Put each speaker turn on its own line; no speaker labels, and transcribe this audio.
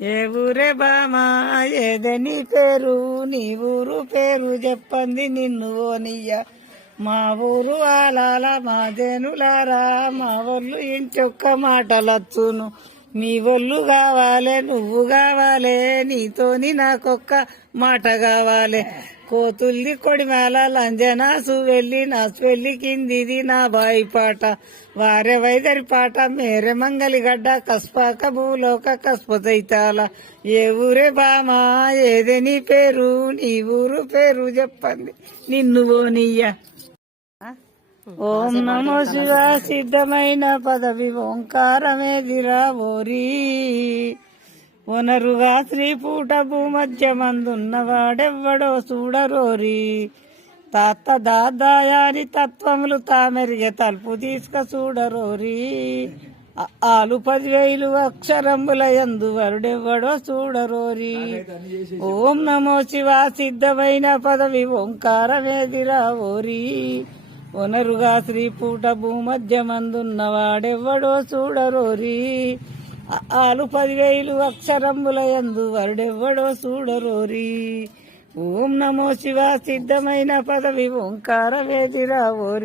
ఏ ఊరే బామా ఏదని పేరు నీ ఊరు పేరు చెప్పంది నిన్ను ఓనియ్య మా ఊరు ఆలాల మా దేనులారా మా ఒళ్ళు ఇంటొక్క మాటలచ్చును. మీ ఒళ్ళు కావాలే నువ్వు కావాలే నీతోని నాకొక్క మాట కావాలే. కోతుల్ది కొడిమాల లంజనాసు వెళ్ళి నాసు వెళ్ళి కిందిది నా బాయి పాట. వారే వైదరి పాట మేరే మంగలిగడ్డ కస్పాక భూలోక కస్పతైతాల ఏ ఊరే బామా ఏదే నీ పేరు నీ ఊరు పేరు చెప్పండి నిన్ను ఓనియ్య ఓం నమో శివ సిద్ధమైన పదవి ఓంకారమేదిరా ఓరి. వనరుగా శ్రీ పూట భూమధ్యమందున్నవాడెవ్వడో చూడరోరి. తాత దాదాయాని తత్వములు తామెరిగే తలుపు తీసుక చూడరోరి. ఆలు పదివేలు అక్షరముల ఎందు వరుడెవ్వడో చూడరోరి. ఓం నమో శివ సిద్ధమైన పదవి ఓంకారమేదిరా ఓరి. వనరుగా శ్రీపూట భూమధ్యమందున్నవాడెవ్వడో చూడరోరి. ఆలు పదివేలు అక్షరముల ఎందు వరుడెవ్వడో చూడరోరి. ఓం నమో శివ సిద్ధమైన పదవి ఓంకార వేదిరా ఓరి.